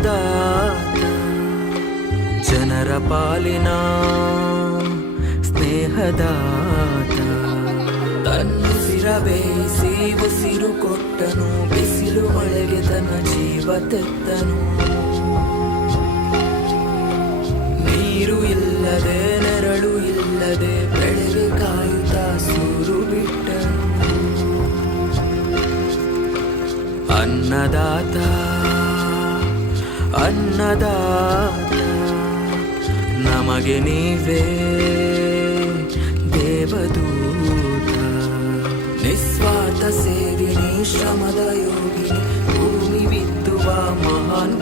ಅನ್ನದಾತ ಜನರ ಪಾಲಿನ ಸ್ನೇಹದಾತ ತನ್ನುಸಿರ ಬೇಯಿಸಿ ಉಸಿರು ಕೊಟ್ಟನು ಬಿಸಿಲು ಮಳೆಗೆ ತನ್ನ ಜೀವ ತೆತ್ತನು ನೀರು ಇಲ್ಲದೆ ನೆರಳು ಇಲ್ಲದೆ ಬೆಳೆಗೆ ಕಾಯುತ್ತಾ ಸೂರು ಬಿಟ್ಟನು ಅನ್ನದಾತ ಅನ್ನದಾತ ನಮಗೆ ನೀವೇ ದೇವದೂತ ನಿಸ್ವಾರ್ಥ ಸೇವಿನಿ ಶ್ರಮದ ಯೋಗಿನಿ ಭೂಮಿ ಬಿತ್ತುವ ಮಹಾನ್